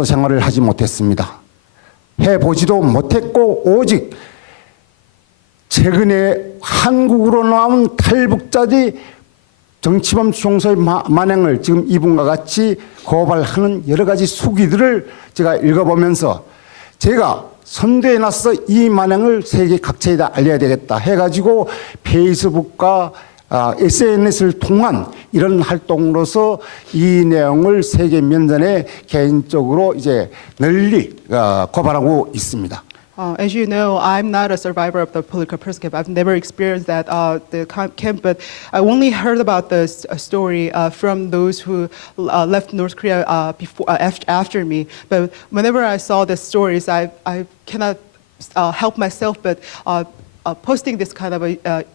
생활을 하지 못했습니다. 해보지도 못했고 오직 최근에 한국으로 나온 탈북자들이 정치범 수용소의 만행을 지금 이분과 같이 고발하는 여러 가지 수기들을 제가 읽어보면서 제가 선두에 나서 이 만행을 세계 각처에다 알려야 되겠다 해가지고 페이스북과 SNS를 통한 이런 활동으로서 이 내용을 세계 면전에 개인적으로 이제 널리 고발하고 있습니다. As you know, I'm not a survivor of the political persecution. I've never experienced that the camp, but I only heard about this story from those who left North Korea after me. But whenever I saw the stories, I cannot help myself but posting this kind of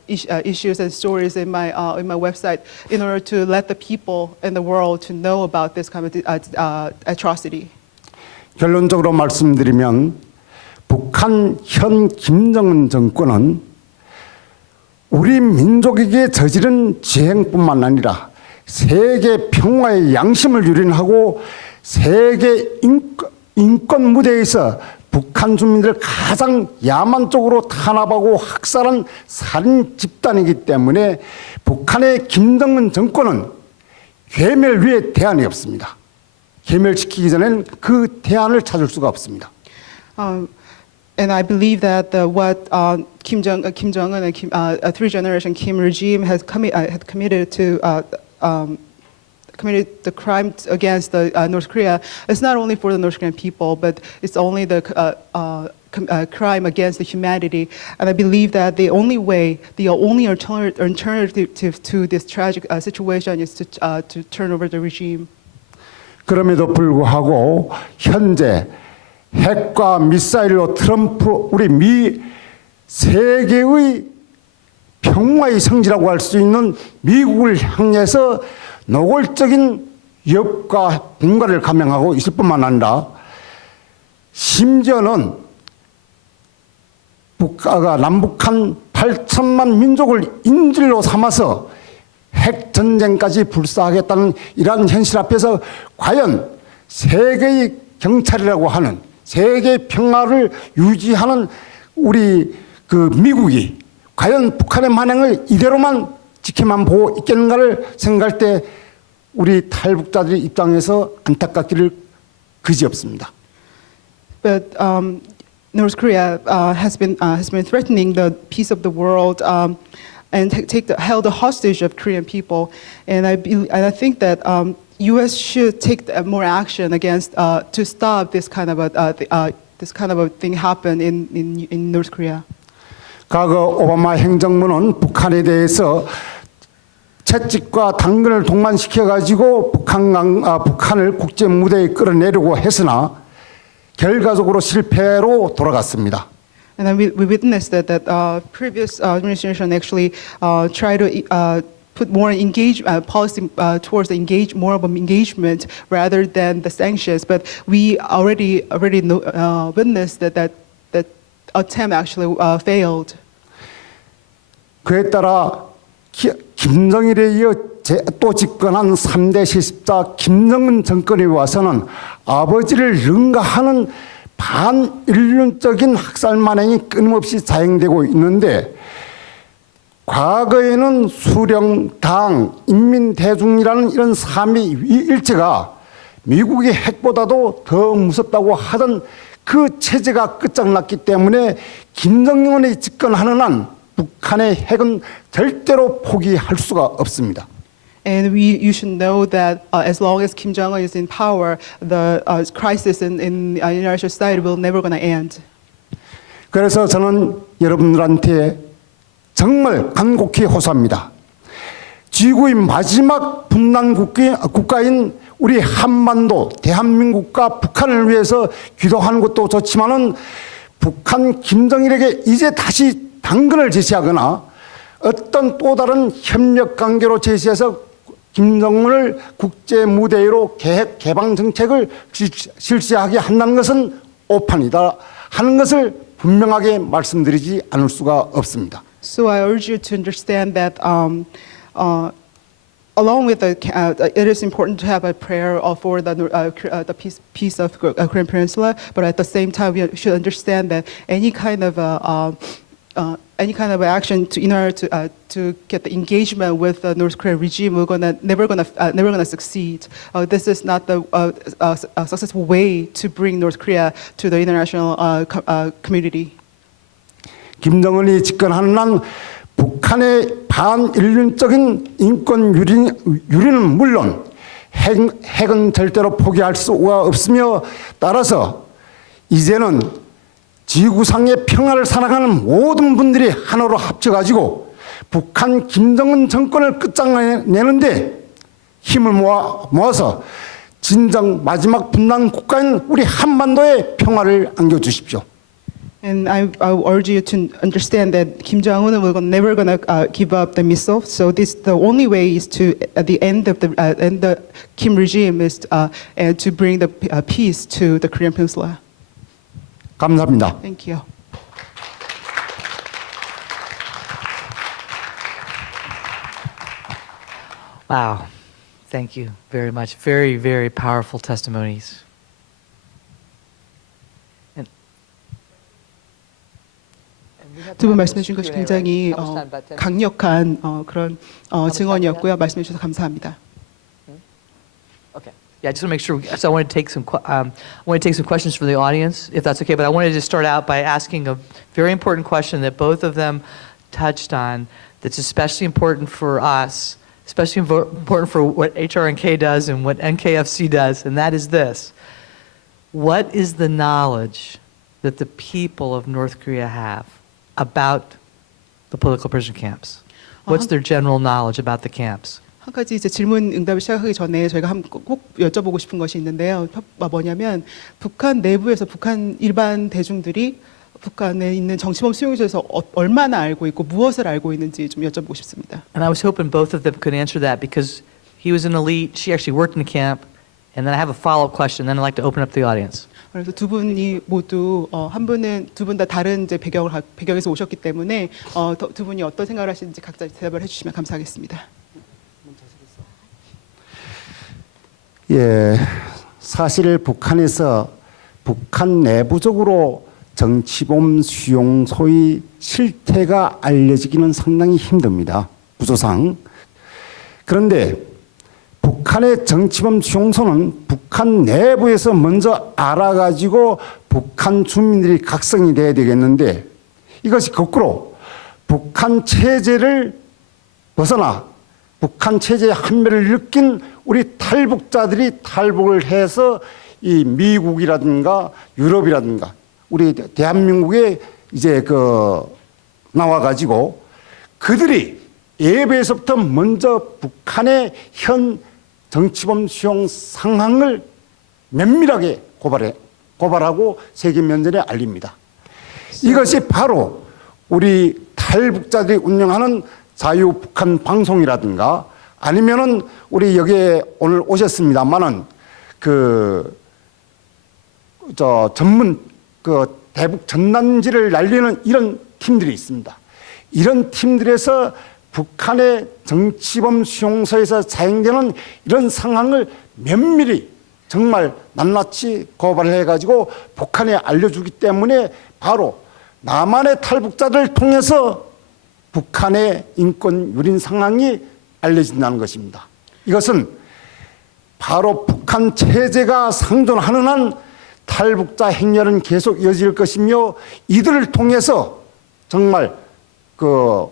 issues and stories in my website in order to let the people in the world to know about this kind of atrocity. 결론적으로 말씀드리면 북한 현 김정은 정권은 우리 민족에게 저지른 죄행뿐만 아니라 세계 평화의 양심을 유린하고 세계 인권 무대에서 북한 주민들을 가장 야만적으로 탄압하고 학살한 살인 집단이기 때문에 북한의 김정은 정권은 괴멸 위에 대안이 없습니다. 괴멸시키기 전에는 그 대안을 찾을 수가 없습니다. And I believe that what Kim Jong-un and three-generation Kim regime has committed the crime against North Korea is not only for the North Korean people, but it's only the crime against the humanity. And I believe that the only alternative to this tragic situation is to turn over the regime. 그럼에도 불구하고 현재 핵과 미사일로 트럼프 우리 미 세계의 평화의 성지라고 할 수 있는 미국을 향해서 노골적인 위협과 공갈을 감행하고 있을 뿐만 아니라 심지어는 남북한 8천만 민족을 인질로 삼아서 핵전쟁까지 불사하겠다는 이러한 현실 앞에서 과연 세계의 경찰이라고 하는 세계 평화를 유지하는 우리 미국이 과연 북한의 만행을 이대로만 지켜만 보고 있겠는가를 생각할 때 우리 탈북자들의 입장에서 안타깝기를 그지없습니다. But North Korea has been threatening the peace of the world and held a hostage of Korean people, and I think that U.S. should take more action against to stop this kind of a thing happen in North Korea. 과거 오바마 행정부는 북한에 대해서 채찍과 당근을 동반시켜 가지고 북한을 국제 무대에 끌어내려고 했으나 결과적으로 실패로 돌아갔습니다. And we witnessed that previous administration actually tried to put more policy towards more of an engagement rather than the sanctions. But we already witnessed that attempt actually failed. 그에 따라 김정일에 이어 또 집권한 3대 실습자 김정은 정권에 와서는 아버지를 능가하는 반인륜적인 학살 만행이 끊임없이 자행되고 있는데 과거에는 수령, 당, 인민대중이라는 이런 삼위일체가 미국의 핵보다도 더 무섭다고 하던 그 체제가 끝장났기 때문에 김정은이 집권하는 한 북한의 핵은 절대로 포기할 수가 없습니다. And you should know that as long as Kim Jong-un is in power, the crisis in international society will never gonna end. 그래서 저는 여러분들한테 정말 간곡히 호소합니다. 지구의 마지막 분단 국가인 우리 한반도, 대한민국과 북한을 위해서 기도하는 것도 좋지만은 북한 김정일에게 이제 다시 당근을 제시하거나 어떤 또 다른 협력 관계로 제시해서 김정은을 국제 무대로 계획 개방 정책을 실시하게 한다는 것은 오판이다 하는 것을 분명하게 말씀드리지 않을 수가 없습니다. So I urge you to understand that along with it is important to have a prayer for the peace of Korean Peninsula, but at the same time, we should understand that any kind of action in order to get the engagement with the North Korean regime, we're never gonna succeed. This is not the successful way to bring North Korea to the international community. 김정은이 집권하는 한 북한의 반인륜적인 인권 유린은 물론 핵은 절대로 포기할 수가 없으며 따라서 이제는 지구상의 평화를 사랑하는 모든 분들이 하나로 합쳐가지고 북한 김정은 정권을 끝장내는데 힘을 모아서 진정 마지막 분단 국가인 우리 한반도의 평화를 안겨주십시오. And I urge you to understand that Kim Jong-un will never gonna give up the missile. So the only way is to at the end of the Kim regime is and to bring the peace to the Korean Peninsula. 감사합니다. Thank you. Wow. Thank you very much. Very, very powerful testimonies. 두 분 말씀해 주신 것이 굉장히 강력한 그런 증언이었고요. 말씀해 주셔서 감사합니다. Okay. Yeah, I just want to make sure. So I want to take some. I want to take some questions from the audience, if that's okay. But I wanted to start out by asking a very important question that both of them touched on. That's especially important for us, especially important for what HRNK does and what NKFC does, and that is this: what is the knowledge that the people of North Korea have about the political prison camps? What's their general knowledge about the camps? 한 가지 이제 질문 응답을 시작하기 전에 저희가 꼭 여쭤보고 싶은 것이 있는데요. 뭐냐면 북한 내부에서 북한 일반 대중들이 북한에 있는 정치범 수용소에서 얼마나 알고 있고 무엇을 알고 있는지 좀 여쭤보고 싶습니다. And I was hoping both of them could answer that because he was an elite. She actually worked in the camp. And then I have a follow-up question. Then I'd like to open up the audience. 그래서 두 분이 모두 한 분은 두 분 다 다른 이제 배경에서 오셨기 때문에 두 분이 어떤 생각을 하시는지 각자 대답을 해주시면 감사하겠습니다. 예, 사실 북한에서 북한 내부적으로 정치범 수용소의 실태가 알려지기는 상당히 힘듭니다. 구조상. 그런데 북한의 정치범 수용소는 북한 내부에서 먼저 알아가지고 북한 주민들이 각성이 돼야 되겠는데 이것이 거꾸로 북한 체제를 벗어나 북한 체제의 한계를 느낀 우리 탈북자들이 탈북을 해서 이 미국이라든가 유럽이라든가 우리 대한민국에 이제 나와가지고 그들이 예배에서부터 먼저 북한의 현 정치범 수용 상황을 면밀하게 고발하고 세계 면전에 알립니다. 이것이 바로 우리 탈북자들이 운영하는 자유북한 방송이라든가 아니면은 우리 여기에 오늘 오셨습니다만은 전문 대북 전단지를 날리는 이런 팀들이 있습니다. 이런 팀들에서 북한의 정치범 수용소에서 사용되는 이런 상황을 면밀히 정말 낱낱이 고발을 해가지고 북한에 알려주기 때문에 바로 남한의 탈북자들을 통해서 북한의 인권 유린 상황이 알려진다는 것입니다. 이것은 바로 북한 체제가 상존하는 한 탈북자 행렬은 계속 이어질 것이며 이들을 통해서 정말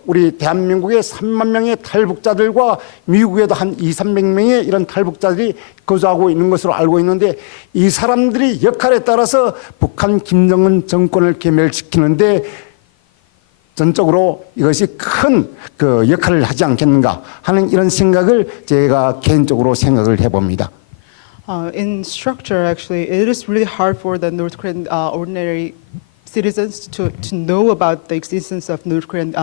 우리 대한민국의 3만 명의 탈북자들과 미국에도 한 200~300명의 이런 탈북자들이 거주하고 있는 것으로 알고 있는데 이 사람들이 역할에 따라서 북한 김정은 정권을 괴멸시키는데 전적으로 이것이 큰 역할을 하지 않겠는가 하는 이런 생각을 제가 개인적으로 생각을 해봅니다. In structure, actually, it is really hard for the North Korean ordinary citizens to know about the existence of North Korean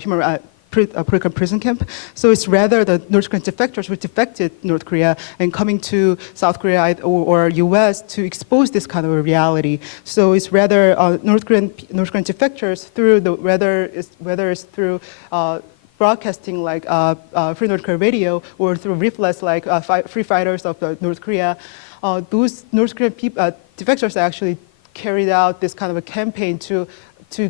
human political prison camp. So it's rather the North Korean defectors who defected North Korea and coming to South Korea or U.S. to expose this kind of a reality. So it's rather North Korean defectors through whether it's through broadcasting like Free North Korea Radio or through Reflex like Free Fighters of North Korea, those North Korean defectors actually carried out this kind of a campaign to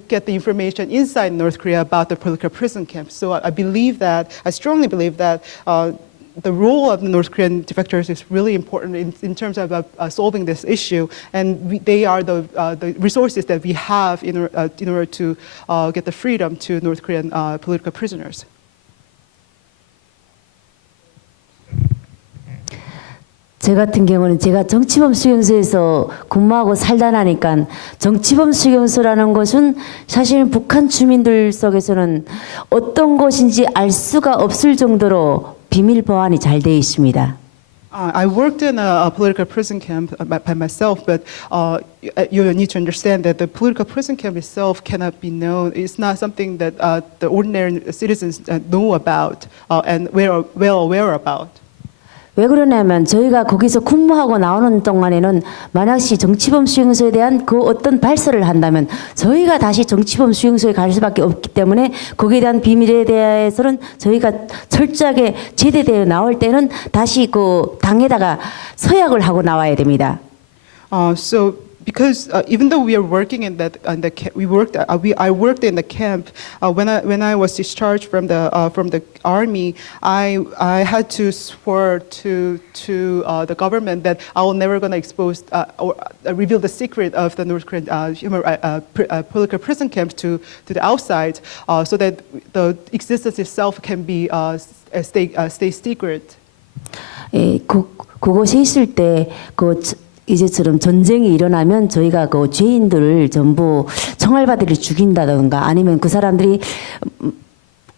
get the information inside North Korea about the political prison camp. So I strongly believe that the role of the North Korean defectors is really important in terms of solving this issue, and they are the resources that we have in order to get the freedom to North Korean political prisoners. 제 같은 경우는 제가 정치범 수용소에서 근무하고 살다 나니까 정치범 수용소라는 것은 사실 북한 주민들 속에서는 어떤 곳인지 알 수가 없을 정도로 비밀 보안이 잘 되어 있습니다. I worked in a political prison camp by myself, but you need to understand that the political prison camp itself cannot be known. It's not something that the ordinary citizens know about and are well aware about. 왜 그러냐면 저희가 거기서 근무하고 나오는 동안에는 만약시 정치범 수용소에 대한 그 어떤 발설을 한다면 저희가 다시 정치범 수용소에 갈 수밖에 없기 때문에 거기에 대한 비밀에 대해서는 저희가 철저하게 제대되어 나올 때는 다시 그 당에다가 서약을 하고 나와야 됩니다. So because even though we are working in that, I worked in the camp. When I was discharged from the army, I had to swear to the government that I will never gonna expose or reveal the secret of the North Korean political prison camps to the outside, so that the existence itself can be stay secret. 예, 그곳에 있을 때 이제처럼 전쟁이 일어나면 저희가 그 죄인들을 전부 총알바들이 죽인다던가 아니면 그 사람들이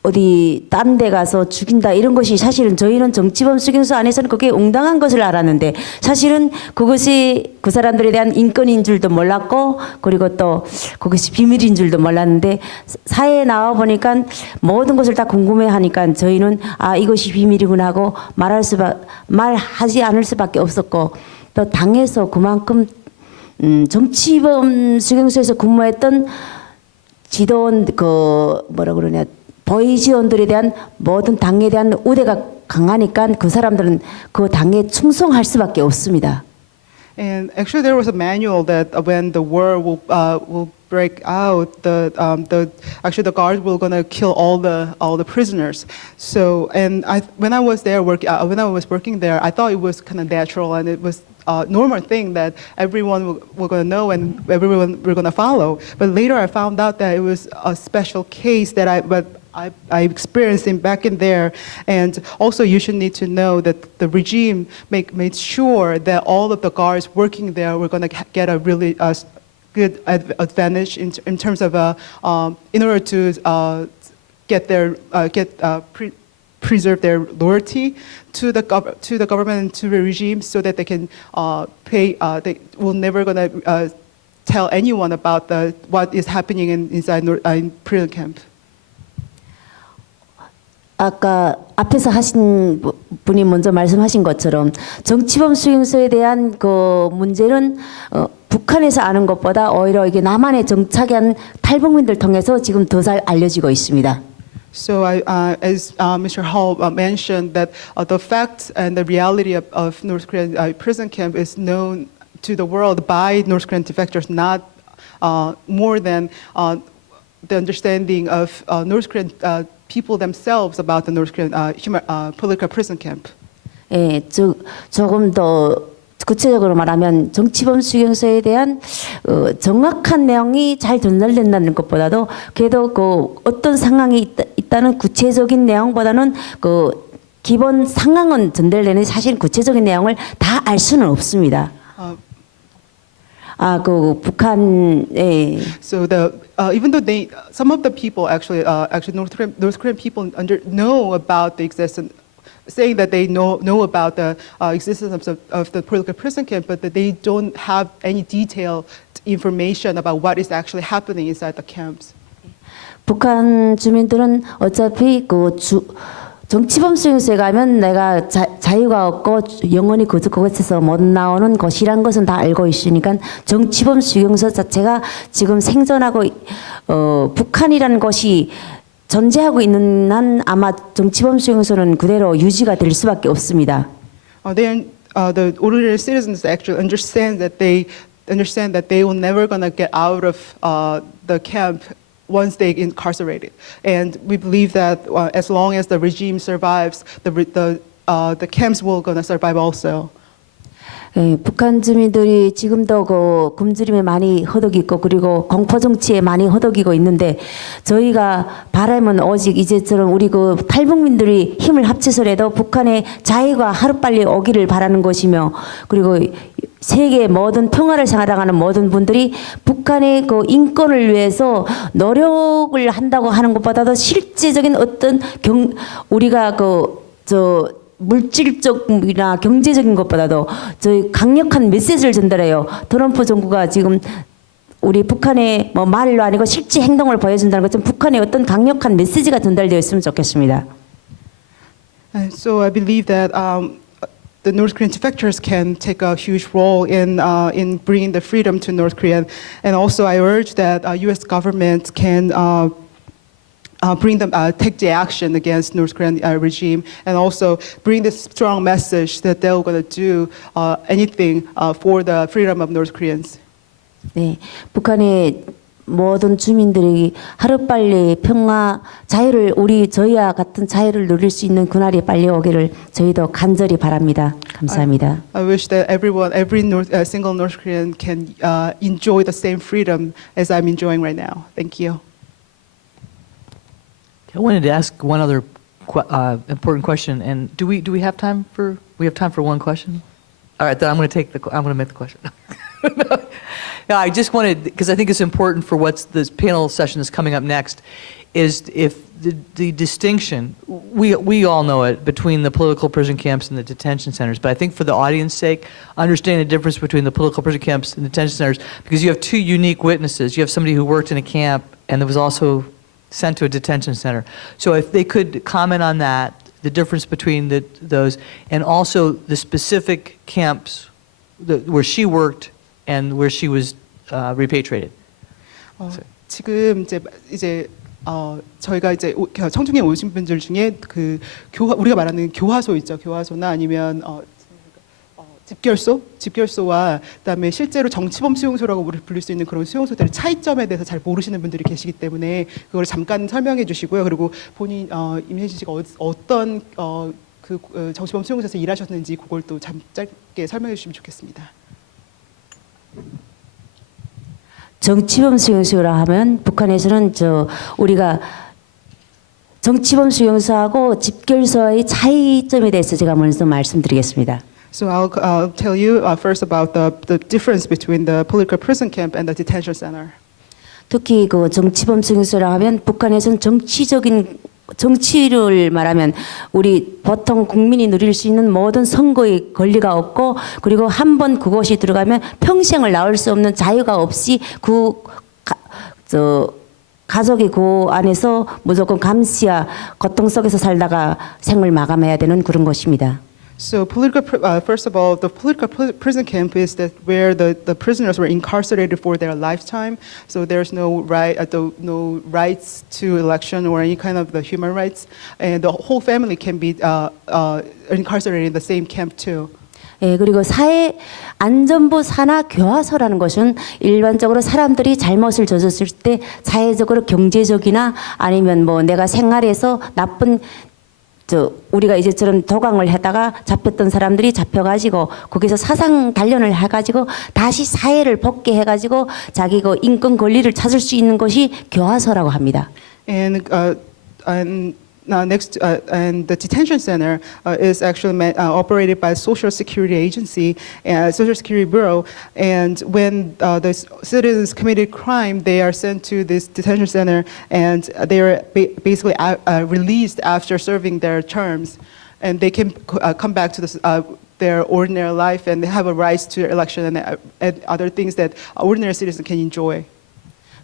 어디 딴 데 가서 죽인다 이런 것이 사실은 저희는 정치범 수용소 안에서는 그게 웅당한 것을 알았는데 사실은 그것이 그 사람들에 대한 인권인 줄도 몰랐고 그리고 또 그것이 비밀인 줄도 몰랐는데 사회에 나와 보니까 모든 것을 다 궁금해하니까 저희는 이것이 비밀이구나 하고 말하지 않을 수밖에 없었고 또 당에서 그만큼 정치범 수용소에서 근무했던 지도원 보이지원들에 대한 모든 당에 대한 우대가 강하니까 그 사람들은 그 당에 충성할 수밖에 없습니다. And actually, there was a manual that when the war will break out, the guards were gonna kill all the prisoners. So, and when I was working there, I thought it was kind of natural and it was normal thing that everyone were going to know and everyone were going to follow. But later I found out that it was a special case that I experienced back in there. And also you should need to know that the regime made sure that all of the guards working there were going to get a really good advantage in terms of in order to preserve their loyalty to the government and to the regime, so that they can they will never gonna tell anyone about what is happening inside prison camp. 아까 앞에서 하신 분이 먼저 말씀하신 것처럼 정치범 수용소에 대한 그 문제는 북한에서 아는 것보다 오히려 이게 남한에 정착한 탈북민들 통해서 지금 더 잘 알려지고 있습니다. So as Mr. Hall mentioned, that the facts and the reality of North Korean prison camp is known to the world by North Korean defectors, not more than the understanding of North Korean people themselves about the North Korean political prison camp. 예, 조금 더 구체적으로 말하면 정치범 수용소에 대한 정확한 내용이 잘 전달된다는 것보다도 그래도 그 어떤 상황이 있다는 구체적인 내용보다는 그 기본 상황은 전달되는 사실 구체적인 내용을 다 알 수는 없습니다. 그 북한에 So even though some of the people actually North Korean people know about the existence, saying that they know about the existence of the political prison camp, but that they don't have any detailed information about what is actually happening inside the camps. 북한 주민들은 어차피 정치범 수용소에 가면 내가 자유가 없고 영원히 그곳에서 못 나오는 것이란 것은 다 알고 있으니까 정치범 수용소 자체가 지금 생존하고 북한이라는 것이 존재하고 있는 한 아마 정치범 수용소는 그대로 유지가 될 수밖에 없습니다. The ordinary citizens actually understand that they will never gonna get out of the camp once they incarcerated, and we believe that as long as the regime survives, the camps will gonna survive also. 예, 북한 주민들이 지금도 그 굶주림에 많이 허덕이고 그리고 공포 정치에 많이 허덕이고 있는데 저희가 바람은 오직 이제처럼 우리 그 탈북민들이 힘을 합쳐서라도 북한의 자유가 하루빨리 오기를 바라는 것이며 그리고 세계 모든 평화를 사랑하는 모든 분들이 북한의 그 인권을 위해서 노력을 한다고 하는 것보다도 실제적인 어떤 우리가 물질적이나 경제적인 것보다도 저희 강력한 메시지를 전달해요. 트럼프 정부가 지금 우리 북한의 뭐 말로 아니고 실제 행동을 보여준다는 것은 북한의 어떤 강력한 메시지가 전달되어 있으면 좋겠습니다. And so I believe that the North Korean defectors can take a huge role in bringing the freedom to North Korea, and also I urge that U.S. government can take the action against North Korean regime, and also bring this strong message that they're going to do anything for the freedom of North Koreans. 네, 북한의 모든 주민들이 하루빨리 평화, 자유를 저희와 같은 자유를 누릴 수 있는 그날이 빨리 오기를 저희도 간절히 바랍니다. 감사합니다. I wish that every single North Korean can enjoy the same freedom as I'm enjoying right now. Thank you. I wanted to ask one other important question, and do we have time for one question? All right, then I'm going to make the question. No, I just wanted, because I think it's important for what's this panel session that's coming up next, is if the distinction, we all know it, between the political prison camps and the detention centers, but I think for the audience's sake, understand the difference between the political prison camps and detention centers, because you have two unique witnesses. You have somebody who worked in a camp and was also sent to a detention center. So if they could comment on that, the difference between those, and also the specific camps where she worked and where she was repatriated. 지금 이제 저희가 이제 청중에 오신 분들 중에 우리가 말하는 교화소 있죠. 교화소나 아니면 집결소와 그다음에 실제로 정치범 수용소라고 부를 수 있는 그런 수용소들의 차이점에 대해서 잘 모르시는 분들이 계시기 때문에 그걸 잠깐 설명해 주시고요. 그리고 본인 임혜진 씨가 어떤 정치범 수용소에서 일하셨는지 그걸 또 짧게 설명해 주시면 좋겠습니다. 정치범 수용소라 하면 북한에서는 우리가 정치범 수용소하고 집결소의 차이점에 대해서 제가 먼저 말씀드리겠습니다. So I'll tell you first about the difference between the political prison camp and the detention center. 특히 그 정치범 수용소라 하면 북한에서는 정치를 말하면 우리 보통 국민이 누릴 수 있는 모든 선거의 권리가 없고 그리고 한 번 그곳이 들어가면 평생을 나올 수 없는 자유가 없이 가족이 그 안에서 무조건 감시와 고통 속에서 살다가 생을 마감해야 되는 그런 곳입니다. So first of all, the political prison camp is where the prisoners were incarcerated for their lifetime. So there's no rights to election or any kind of the human rights, and the whole family can be incarcerated in the same camp too. 예, 그리고 사회 안전부 산하 교화소라는 것은 일반적으로 사람들이 잘못을 저졌을 때 사회적으로 경제적이나 아니면 뭐 내가 생활에서 나쁜 우리가 이제처럼 도강을 하다가 잡혔던 사람들이 잡혀가지고 거기서 사상 단련을 해가지고 다시 사회를 복귀해가지고 자기 그 인권 권리를 찾을 수 있는 것이 교화소라고 합니다. And the detention center is actually operated by Social Security Agency, Social Security Bureau. And when the citizens committed crime, they are sent to this detention center, and they are basically released after serving their terms, and they can come back to their ordinary life, and they have a right to election and other things that ordinary citizens can enjoy.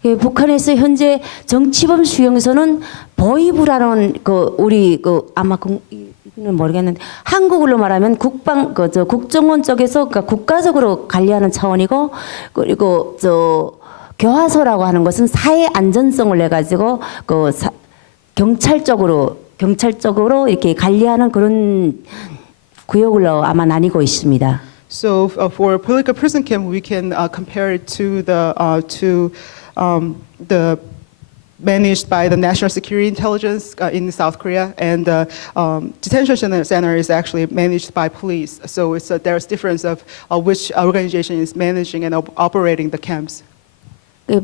예, 북한에서 현재 정치범 수용소는 보위부라는 우리 아마 이거는 모르겠는데 한국어로 말하면 국정원 쪽에서 그러니까 국가적으로 관리하는 차원이고 그리고 교화소라고 하는 것은 사회 안전성을 내 가지고 경찰적으로 이렇게 관리하는 그런 구역으로 아마 나뉘고 있습니다. So for political prison camp, we can compare it to the managed by the National Security Intelligence in South Korea, and the detention center is actually managed by police. So there's difference of which organization is managing and operating the camps.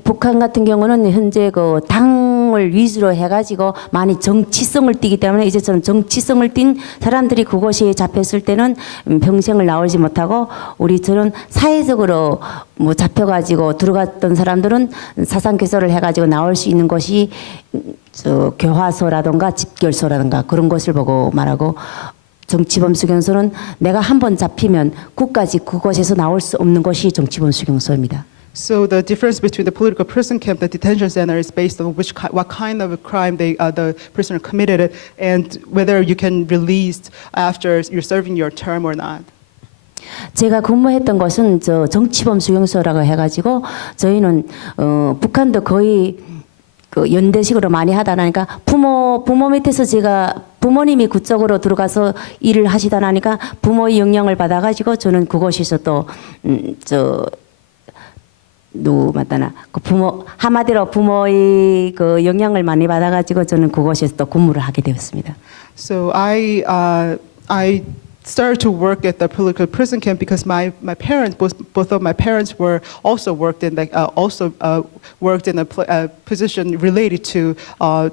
북한 같은 경우는 현재 그 당을 위주로 해가지고 많이 정치성을 띠기 때문에 이제처럼 정치성을 띈 사람들이 그곳에 잡혔을 때는 평생을 나오지 못하고 우리처럼 사회적으로 뭐 잡혀가지고 들어갔던 사람들은 사상 개설을 해가지고 나올 수 있는 곳이 저 교화소라든가 집결소라든가 그런 것을 보고 말하고. 정치범 수용소는 내가 한번 잡히면 끝까지 그곳에서 나올 수 없는 것이 정치범 수용소입니다. So the difference between the political prison camp, the detention center, is based on what kind of a crime the prisoner committed, and whether you can release after you're serving your term or not. 제가 근무했던 곳은 저 정치범 수용소라고 해가지고 저희는 북한도 거의 그 연대식으로 많이 하다 보니까 부모 밑에서 제가 부모님이 그쪽으로 들어가서 일을 하시다 보니까 부모의 영향을 받아가지고 저는 그곳에서 또 누구 맞다나 그 부모 한마디로 부모의 그 영향을 많이 받아가지고 저는 그곳에서 또 근무를 하게 되었습니다. So I started to work at the political prison camp because my parents, both of my parents were also worked in a position related to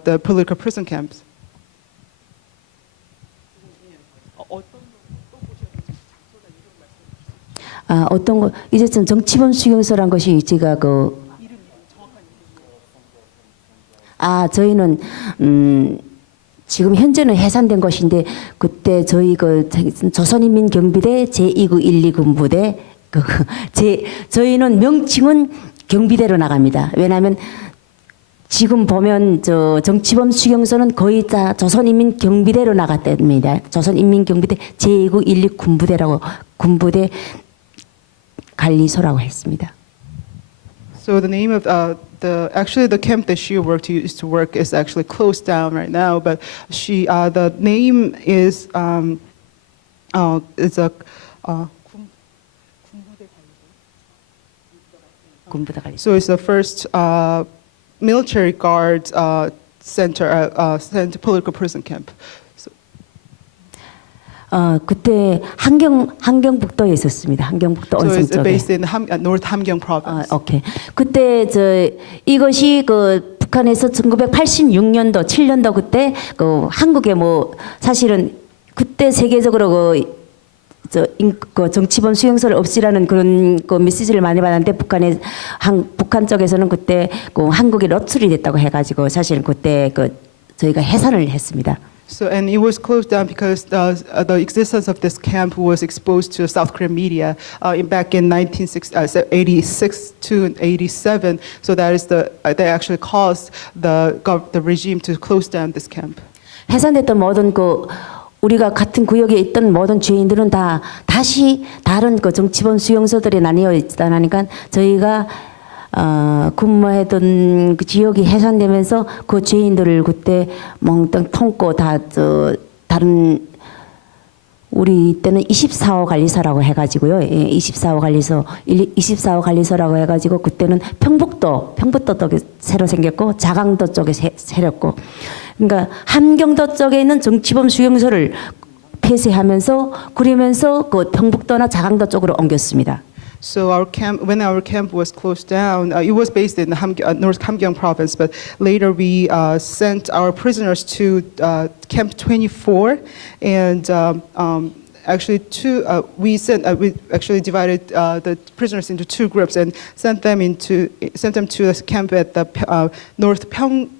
the political prison camps. 어떤 거 이제 좀 정치범 수용소란 것이 제가 저희는 지금 현재는 해산된 것인데 그때 저희 조선인민경비대 제2구 1, 2 군부대 저희는 명칭은 경비대로 나갑니다. 왜냐하면 지금 보면 저 정치범 수용소는 거의 다 조선인민경비대로 나갔답니다. 조선인민경비대 제2구 1, 2 군부대라고 군부대 관리소라고 했습니다. So the name of the camp that she used to work is actually closed down right now. But the name is 군부대 관리소. So it's the first military guard center political prison camp. 그때 함경북도에 있었습니다. 함경북도 So 온성 it's 쪽에. based in North Hamgyong province. 오케이. 그때 이것이 그 북한에서 1986년도, 7년도 그때 그 한국에 뭐 사실은 그때 세계적으로 그 정치범 수용소를 없애라는 그런 그 메시지를 많이 받았는데 북한 쪽에서는 그때 그 한국에 노출이 됐다고 해가지고 사실은 그때 저희가 해산을 했습니다. So and it was closed down because the existence of this camp was exposed to South Korean media back in 1986 to 87. So that is they actually caused the regime to close down this camp. 해산됐던 모든 우리가 같은 구역에 있던 모든 죄인들은 다시 다른 정치범 수용소들에 나뉘어 있다니까 저희가 근무했던 그 지역이 해산되면서 그 죄인들을 그때 몽땅 품고 다른 우리 때는 24호 관리소라고 해가지고요. 24호 관리소라고 해가지고 그때는 평북도 쪽에 새로 생겼고 자강도 쪽에 새렸고 그러니까 함경도 쪽에 있는 정치범 수용소를 폐쇄하면서 그러면서 그 평북도나 자강도 쪽으로 옮겼습니다. So when our camp was closed down, it was based in North Hamgyong province, but later we sent our prisoners to Camp 24, and actually we actually divided the prisoners into two groups and sent them to a camp at the North 평북도.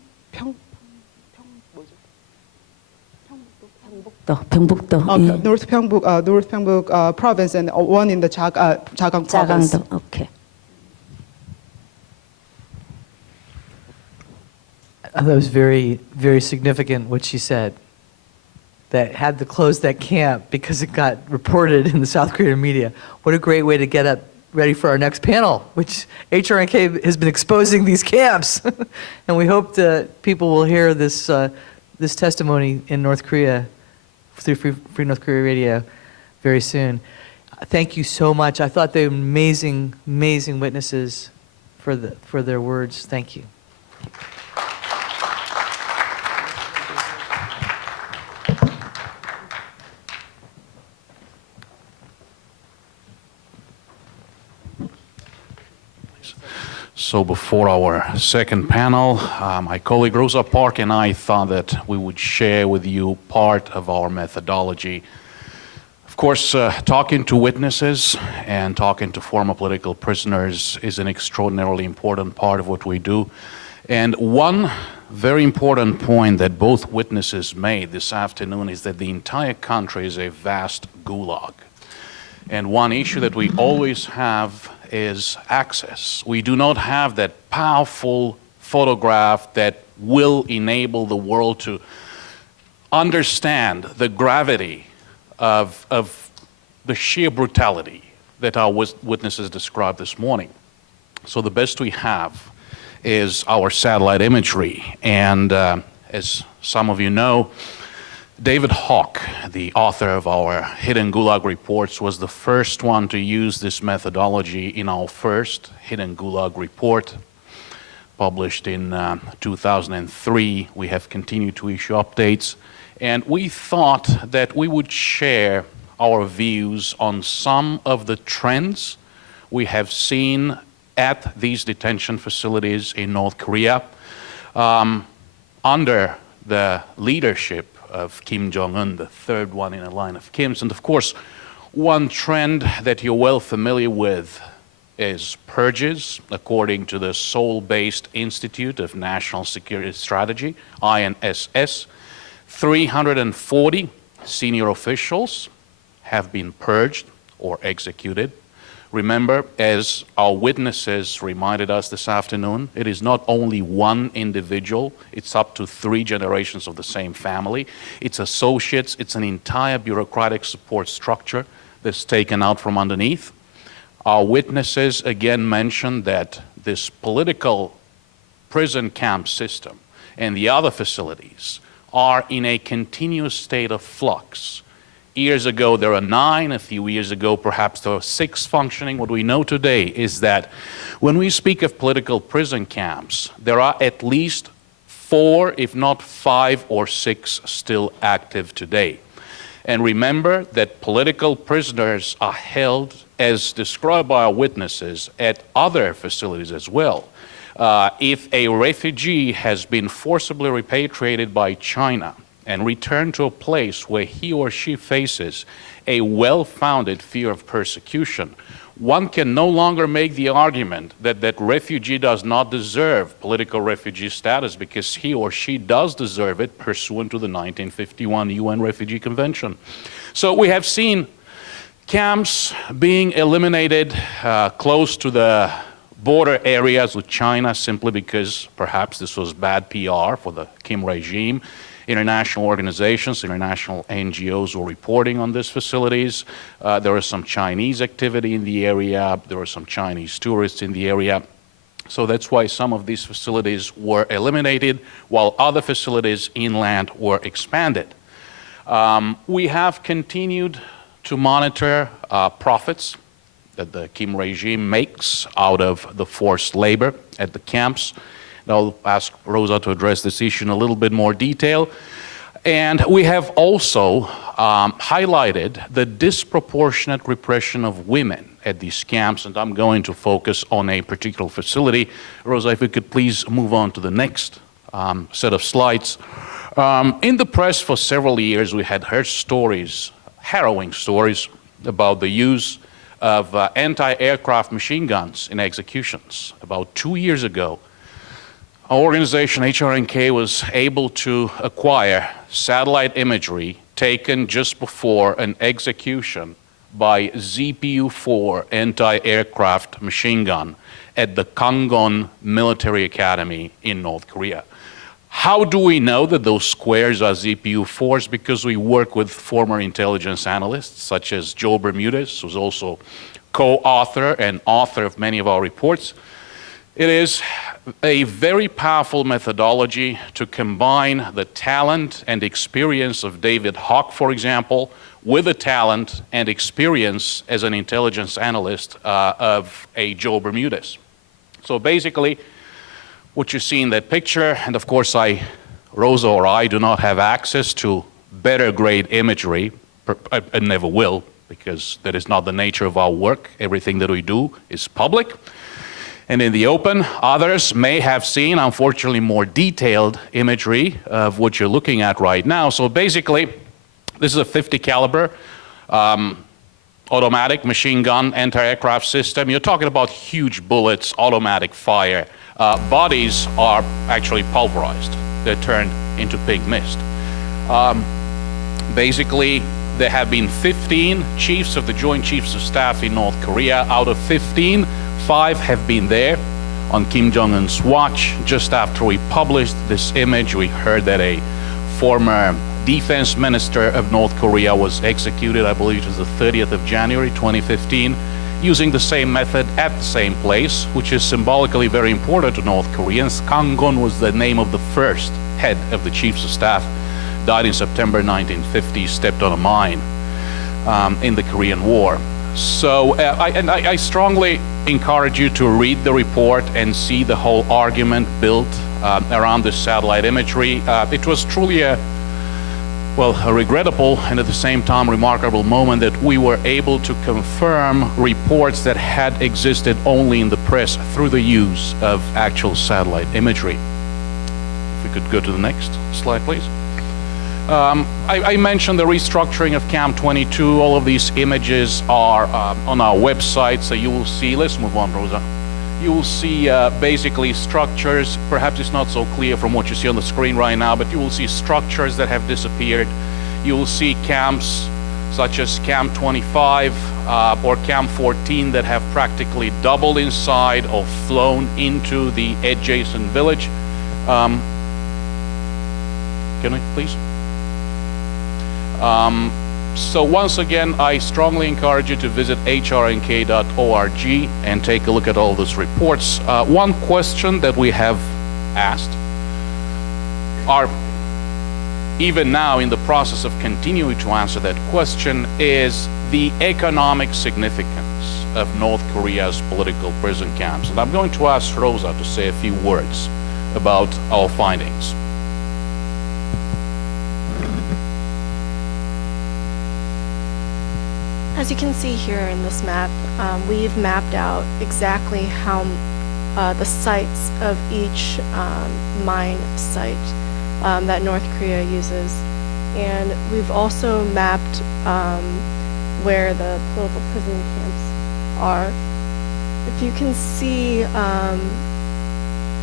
North Pyeongbuk province, and one in the Jagang province. 자강도. 오케이. That was very, very significant what she said. That had to close that camp because it got reported in the South Korean media. What a great way to get up ready for our next panel, which HRNK has been exposing these camps. And we hope that people will hear this, this testimony in North Korea through Free North Korea Radio very soon. Thank you so much. I thought they were amazing, amazing witnesses for their words. Thank you. So before our second panel, my colleague Rosa Park and I thought that we would share with you part of our methodology. Of course, talking to witnesses and talking to former political prisoners is an extraordinarily important part of what we do. And one very important point that both witnesses made this afternoon is that the entire country is a vast gulag. And one issue that we always have is access. We do not have that powerful photograph that will enable the world to understand the gravity of the sheer brutality that our witnesses described this morning. So the best we have is our satellite imagery. And as some of you know, David Hawk, the author of our Hidden Gulag Reports, was the first one to use this methodology in our first Hidden Gulag Report, published in 2003. We have continued to issue updates, and we thought that we would share our views on some of the trends we have seen at these detention facilities in North Korea under the leadership of Kim Jong-un, the third one in a line of Kims. And of course, one trend that you're well familiar with is purges, according to the Seoul-based Institute of National Security Strategy, INSS. 340 senior officials have been purged or executed. Remember, as our witnesses reminded us this afternoon, it is not only one individual, it's up to 3 generations of the same family. It's associates, it's an entire bureaucratic support structure that's taken out from underneath. Our witnesses again mentioned that this political prison camp system and the other facilities are in a continuous state of flux. Years ago, there were 9. A few years ago, perhaps there were 6 functioning. What we know today is that when we speak of political prison camps, there are at least 4, if not 5 or 6 still active today. And remember that political prisoners are held, as described by our witnesses, at other facilities as well. If a refugee has been forcibly repatriated by China and returned to a place where he or she faces a well-founded fear of persecution, one can no longer make the argument that that refugee does not deserve political refugee status because he or she does deserve it pursuant to the 1951 UN Refugee Convention. So we have seen camps being eliminated close to the border areas with China simply because perhaps this was bad PR for the Kim regime. International organizations, international NGOs were reporting on these facilities. There was some Chinese activity in the area. There were some Chinese tourists in the area. So that's why some of these facilities were eliminated while other facilities inland were expanded. We have continued to monitor profits that the Kim regime makes out of the forced labor at the camps. I'll ask Rosa to address this issue in a little bit more detail. And we have also highlighted the disproportionate repression of women at these camps, and I'm going to focus on a particular facility. Rosa, if we could please move on to the next set of slides. In the press for several years, we had heard stories, harrowing stories, about the use of anti-aircraft machine guns in executions. About 2 years ago, our organization, HRNK, was able to acquire satellite imagery taken just before an execution by ZPU-4 anti-aircraft machine gun at the Kangwon Military Academy in North Korea. How do we know that those squares are ZPU-4s? Because we work with former intelligence analysts, such as Joe Bermudez, who's also co-author and author of many of our reports. It is a very powerful methodology to combine the talent and experience of David Hawk, for example, with the talent and experience as an intelligence analyst of a Joe Bermudez. So basically, what you see in that picture, and of course Rosa or I do not have access to better grade imagery, and never will, because that is not the nature of our work. Everything that we do is public and in the open. Others may have seen, unfortunately, more detailed imagery of what you're looking at right now. So basically, this is a .50 caliber automatic machine gun anti-aircraft system. You're talking about huge bullets, automatic fire. Bodies are actually pulverized. They're turned into pink mist. Basically, there have been 15 chiefs of the Joint Chiefs of Staff in North Korea. Out of 15, 5 have been there on Kim Jong-un's watch. Just after we published this image, we heard that a former defense minister of North Korea was executed, I believe it was the 30th of January 2015, using the same method at the same place, which is symbolically very important to North Koreans. Kang Gon was the name of the first head of the Chiefs of Staff, died in September 1950, stepped on a mine in the Korean War. So I strongly encourage you to read the report and see the whole argument built around this satellite imagery. It was truly a regrettable and at the same time remarkable moment that we were able to confirm reports that had existed only in the press through the use of actual satellite imagery. If we could go to the next slide, please. I mentioned the restructuring of Camp 22. All of these images are on our website, so you will see, let's move on, Rosa. You will see basically structures. Perhaps it's not so clear from what you see on the screen right now, but you will see structures that have disappeared. You will see camps such as Camp 25 or Camp 14 that have practically doubled in size or flown into the adjacent village. Can we please? So once again, I strongly encourage you to visit hrnk.org and take a look at all those reports. One question that we have asked, are even now in the process of continuing to answer that question, is the economic significance of North Korea's political prison camps. And I'm going to ask Rosa to say a few words about our findings. As you can see here in this map, we've mapped out exactly how the sites of each mine site that North Korea uses. And we've also mapped where the political prison camps are. If you can see,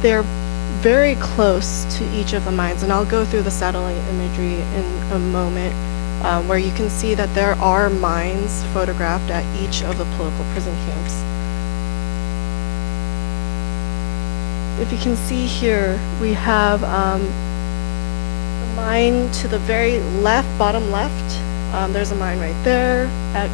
they're very close to each of the mines, and I'll go through the satellite imagery in a moment. Where you can see that there are mines photographed at each of the political prison camps. If you can see here, we have the mine to the very left, bottom left. There's a mine right there at